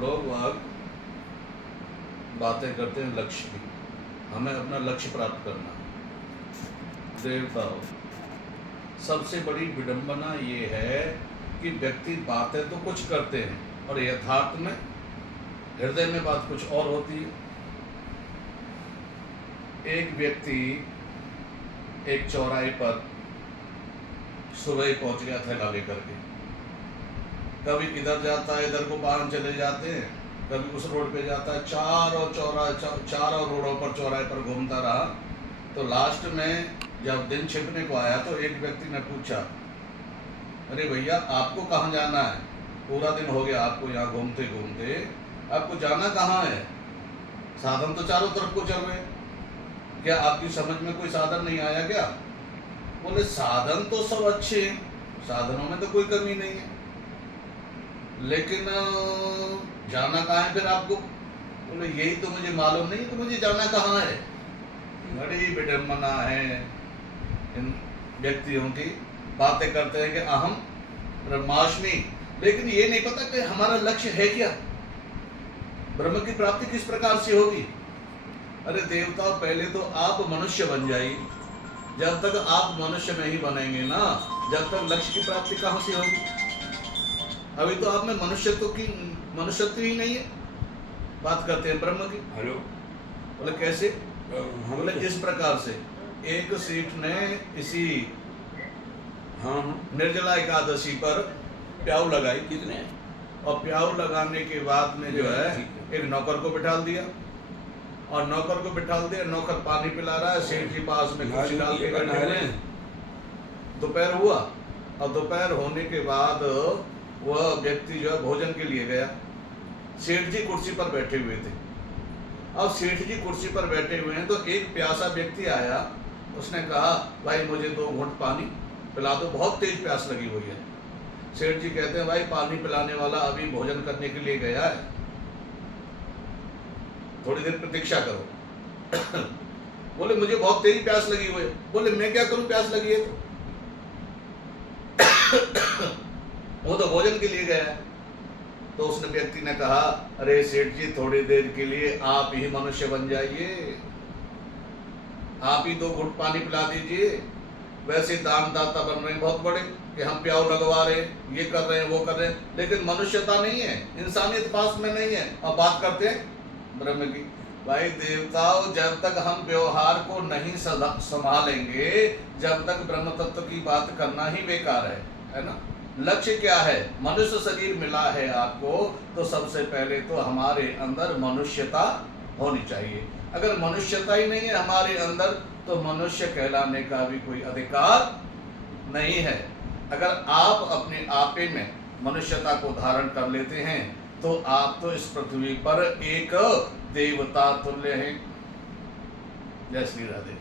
लोग वहाँ बातें करते हैं लक्ष्य की, हमें अपना लक्ष्य प्राप्त करना है। देवताओं, सबसे बड़ी विडंबना ये है कि व्यक्ति बातें तो कुछ करते हैं और यथार्थ में हृदय में बात कुछ और होती है। एक व्यक्ति एक चौराहे पर सुबह ही पहुंच गया थैला लेकर के। कभी इधर जाता है, इधर को वाहन चले जाते हैं, कभी उस रोड पे जाता है, चारों रोडों पर चौराहे पर घूमता रहा। तो लास्ट में जब दिन छिपने को आया तो एक व्यक्ति ने पूछा, अरे भैया आपको कहाँ जाना है? पूरा दिन हो गया आपको यहाँ घूमते घूमते, आपको जाना कहाँ है? साधन तो चारों तरफ को चल रहे हैं, क्या आपकी समझ में कोई साधन नहीं आया क्या? बोले साधन तो सब अच्छे हैं, साधनों में तो कोई कमी नहीं है, लेकिन जाना कहाँ है फिर आपको? बोले यही तो मुझे मालूम नहीं, तो मुझे जाना कहाँ है? बड़ी विडंबना है इन व्यक्तियों की। बातें करते हैं कि अहम ब्रह्मास्मि, लेकिन ये नहीं पता कि हमारा लक्ष्य है क्या, ब्रह्म की प्राप्ति किस प्रकार से होगी। अरे देवता, पहले तो आप मनुष्य बन जाइए। जब तक आप मनुष्य नहीं बनेंगे ना, जब तक लक्ष्य की प्राप्ति कहाँ से होगी? अभी तो आप में मनुष्यत्व ही नहीं है। बात करते हैं ब्रह्म की। हेलो, बोले कैसे? बोले इस प्रकार से, एक सेठ ने इसी निर्जला एकादशी पर प्याऊ लगाई। कितने? और प्याऊ लगाने के बाद में जो है एक नौकर को बिठा दिया, और नौकर को बिठा दिया, नौकर पानी पिला रहा है, सेठ जी पास में कुर्सी डाल के बैठे हुए हैं। दोपहर हुआ, और दोपहर होने के बाद वह व्यक्ति जो है भोजन के लिए गया। सेठ जी कुर्सी पर बैठे हुए थे। अब सेठ जी कुर्सी पर बैठे हुए हैं तो एक प्यासा व्यक्ति आया, उसने कहा भाई मुझे 2 घूंट पानी पिला दो, बहुत तेज प्यास लगी हुई है। सेठ जी कहते हैं भाई पानी पिलाने वाला अभी भोजन करने के लिए गया है, थोड़ी देर प्रतीक्षा करो। बोले मुझे बहुत तेज प्यास लगी हुई है। बोले मैं क्या करूं, प्यास लगी है तो। वो तो भोजन के लिए गया है। तो उसने व्यक्ति ने कहा, अरे सेठ जी थोड़ी देर के लिए आप ही मनुष्य बन जाइए, आप ही 2 घूंट पानी पिला दीजिए। वैसे दान दाता बन रहे हैं बहुत बड़े कि हम प्याऊ लगवा रहे हैं, ये कर रहे हैं, वो कर रहे हैं, लेकिन मनुष्यता नहीं है, इंसानियत पास में नहीं है। अब बात करते हैं ब्रह्म की। भाई देवताओं, जब तक हम व्यवहार को नहीं संभालेंगे, जब तक ब्रह्म तत्व की बात करना ही बेकार है ना। लक्ष्य क्या है? मनुष्य शरीर मिला है आपको, तो सबसे पहले तो हमारे अंदर मनुष्यता होनी चाहिए। अगर मनुष्यता ही नहीं है हमारे अंदर, तो मनुष्य कहलाने का भी कोई अधिकार नहीं है। अगर आप अपने आपे में मनुष्यता को धारण कर लेते हैं, तो आप तो इस पृथ्वी पर एक देवता तुल्य हैं। जय श्री राधे।